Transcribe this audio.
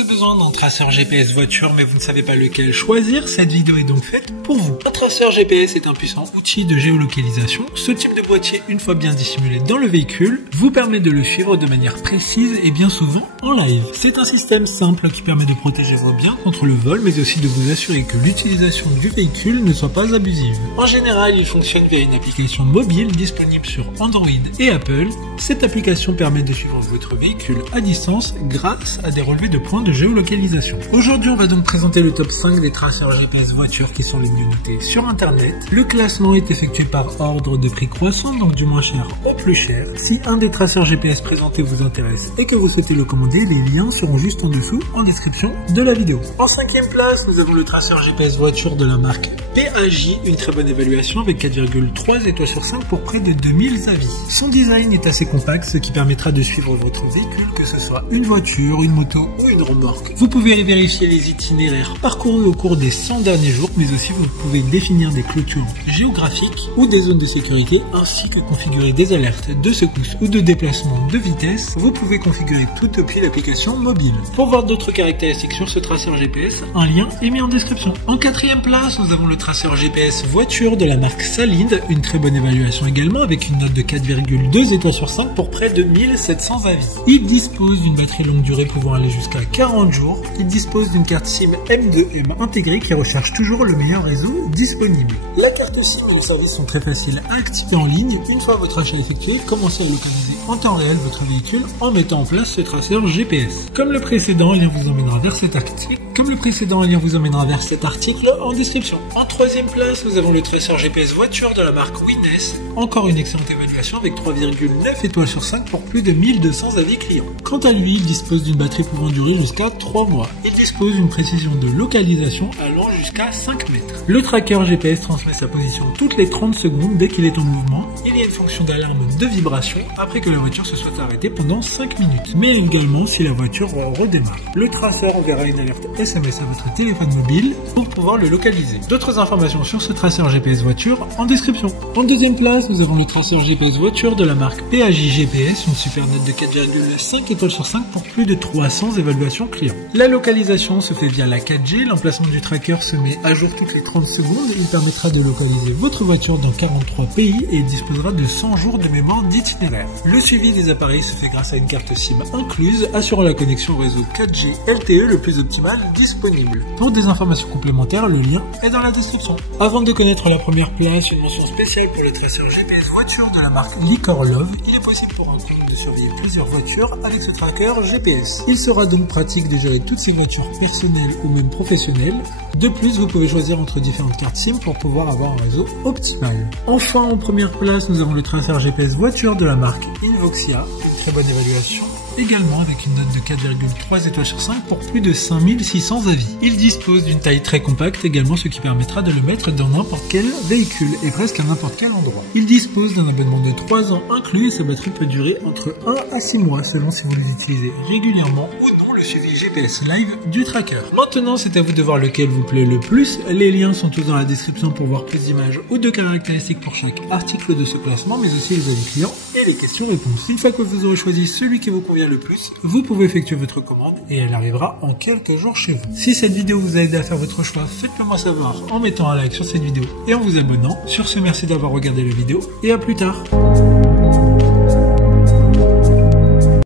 avez besoin d'un traceur GPS voiture mais vous ne savez pas lequel choisir, cette vidéo est donc faite pour vous. Un traceur GPS est un puissant outil de géolocalisation. Ce type de boîtier, une fois bien dissimulé dans le véhicule, vous permet de le suivre de manière précise et bien souvent en live. C'est un système simple qui permet de protéger vos biens contre le vol mais aussi de vous assurer que l'utilisation du véhicule ne soit pas abusive. En général, il fonctionne via une application mobile disponible sur Android et Apple. Cette application permet de suivre votre véhicule à distance grâce à des relevés de points de géolocalisation. Aujourd'hui, on va donc présenter le top 5 des traceurs GPS voitures qui sont les mieux notés sur internet. Le classement est effectué par ordre de prix croissant, donc du moins cher au plus cher. Si un des traceurs GPS présentés vous intéresse et que vous souhaitez le commander, les liens seront juste en dessous en description de la vidéo. En 5e place, nous avons le traceur GPS voiture de la marque PAJ, une très bonne évaluation avec 4,3 étoiles sur 5 pour près de 2000 avis. Son design est assez compact, ce qui permettra de suivre votre véhicule, que ce soit une voiture, une moto ou une remorque. Vous pouvez vérifier les itinéraires parcourus au cours des 100 derniers jours, mais aussi vous pouvez définir des clôtures géographiques ou des zones de sécurité, ainsi que configurer des alertes de secousses ou de déplacement de vitesse. Vous pouvez configurer tout depuis l'application mobile. Pour voir d'autres caractéristiques sur ce traceur GPS, un lien est mis en description. En 4e place, nous avons le traceur GPS voiture de la marque Salinde, une très bonne évaluation également avec une note de 4,2 étoiles sur 5 pour près de 1700 avis. Il dispose d'une batterie longue durée pouvant aller jusqu'à 40 jours. Il dispose d'une carte SIM M2M intégrée qui recherche toujours le meilleur réseau disponible. La carte SIM et le service sont très faciles à activer en ligne. Une fois votre achat effectué, commencez à localiser en temps réel votre véhicule en mettant en place ce traceur GPS. Comme le précédent, un lien vous emmènera vers cet article en description. En 3e place, nous avons le traceur GPS voiture de la marque Witness. Encore une excellente évaluation avec 3,9 étoiles sur 5 pour plus de 1200 avis clients. Quant à lui, il dispose d'une batterie pouvant durer jusqu'à 3 mois. Il dispose d'une précision de localisation allant jusqu'à 5 mètres. Le tracker GPS transmet sa position toutes les 30 secondes dès qu'il est en mouvement. Il y a une fonction d'alarme de vibration après que la voiture se soit arrêtée pendant 5 minutes, mais également si la voiture redémarre. Le traceur enverra une alerte SMS à votre téléphone mobile pour pouvoir le localiser. D'autres informations sur ce traceur GPS voiture en description. En 2e place, nous avons le traceur GPS voiture de la marque PAJ GPS, une super note de 4,5 étoiles sur 5 pour plus de 300 évaluations clients. La localisation se fait via la 4G, l'emplacement du tracker se met à jour toutes les 30 secondes, il permettra de localiser votre voiture dans 43 pays et il disposera de 100 jours de mémoire d'itinéraire. Le suivi des appareils se fait grâce à une carte SIM incluse, assurant la connexion au réseau 4G LTE le plus optimal disponible. Pour des informations complémentaires, le lien est dans la description. Avant de connaître la première place, une mention spéciale pour le traceur GPS voiture de la marque Liquor Love. Il est possible pour un compte de surveiller plusieurs voitures avec ce tracker GPS. Il sera donc pratique de gérer toutes ces voitures personnelles ou même professionnelles. De plus, vous pouvez choisir entre différentes cartes SIM pour pouvoir avoir un réseau optimal. Enfin, en première place, nous avons le traceur GPS voiture de la marque Invoxia. Une très bonne évaluation, également avec une note de 4,3 étoiles sur 5 pour plus de 5600 avis. Il dispose d'une taille très compacte également, ce qui permettra de le mettre dans n'importe quel véhicule et presque à n'importe quel endroit. Il dispose d'un abonnement de 3 ans inclus et sa batterie peut durer entre 1 à 6 mois selon si vous les utilisez régulièrement ou non le suivi GPS live du tracker. Maintenant, c'est à vous de voir lequel vous plaît le plus. Les liens sont tous dans la description pour voir plus d'images ou de caractéristiques pour chaque article de ce classement, mais aussi les avis clients et les questions-réponses. Une fois que vous aurez choisi celui qui vous convient le plus, vous pouvez effectuer votre commande et elle arrivera en quelques jours chez vous. Si cette vidéo vous a aidé à faire votre choix, faites-le moi savoir en mettant un like sur cette vidéo et en vous abonnant. Sur ce, merci d'avoir regardé la vidéo et à plus tard.